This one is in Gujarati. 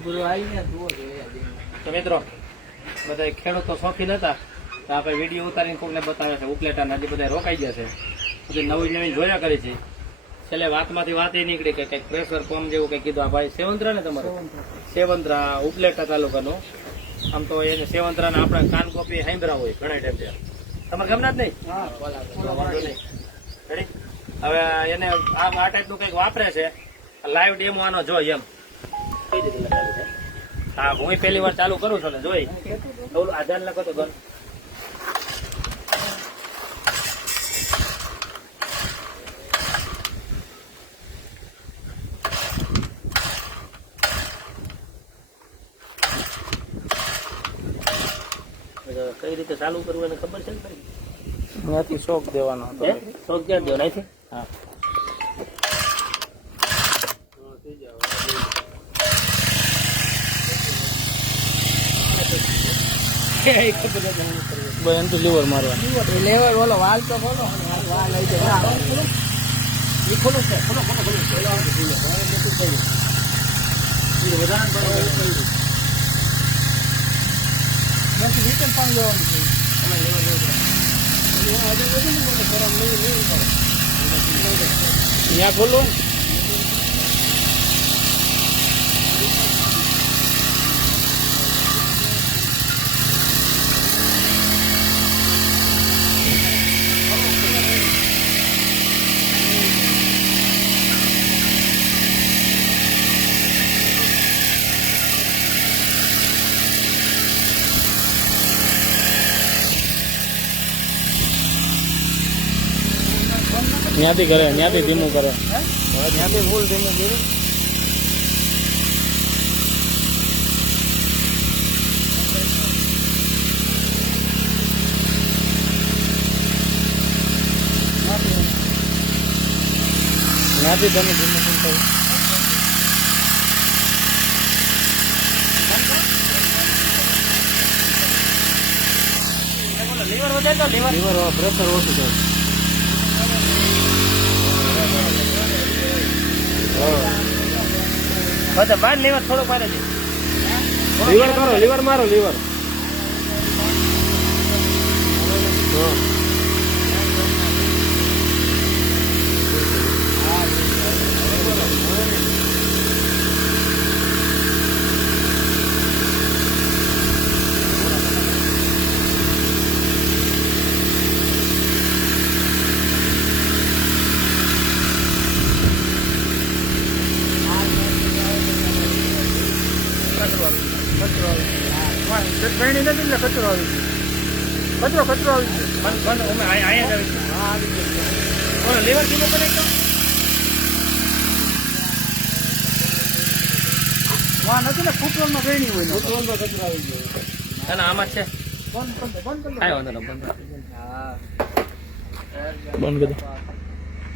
તો મિત્રો બધા ખેડૂતો શોખીન હતા તો આપણે વિડીયો ઉતારીને કોઈને બતાવે છે ઉપલેટાના જે બધા રોકાઈ ગયા છે પછી નવી નવી જોયા કરી છે છેલ્લે વાતમાંથી વાત એ નીકળી કે કંઈક પ્રેશર પંપ જેવું કંઈક કીધું. આ ભાઈ સેવંત્રા ને તમારે સેવંત્રા ઉપલેટા તાલુકાનું. આમ તો એને સેવંત્રા ને આપણે કાન કોપી હાંભરા હોય ઘણા ટાઈમ તમારા ગામના જ નહીં. હવે એને આ ટાઈપનું કંઈક વાપરે છે. લાઈવ ડેમો આનો જોઈ એમ. હા હું પહેલી વાર ચાલુ કરું છું ને જોઈ આધાર લખો તો બંધ. કઈ રીતે ચાલુ કરવું એને ખબર છે ને ત્યાંથી શોક દેવાનો હતો. શોખ ક્યાં દેવાનો અહીંથી? હા લીવર મારવાનું. લેવર બોલો વાલ તો બોલો વાલ આવી જાય ખોલું છે ખોલો ખોલો ખોલું રિટર્ન પણ લેવાનું ત્યાં ખોલું. ત્યાંથી કરે ત્યાંથી ધીમું કરે ત્યાંથી ફૂલ ધીમું કર્યું. ત્યાંથી તમે ધીમું થયું. લીવર વધારે લીવર પ્રેશર ઓછું થાય. બાર લીવર થોડોક મારે છે. લીવર કરો લીવર મારો લીવર. ટ્રેનિંગ નથી એટલે કચરો આવી ગયો. કચરો આવી ગયો. લીવર ધીમો કરે નથી ને ફૂટબોલમાં ટ્રેનિંગ હોય ફૂટબોલમાં કચરો આવી ગયો. અને આમાં છે બંધ કાંઈ વાંધો નહીં બંધ. બંધ કરી.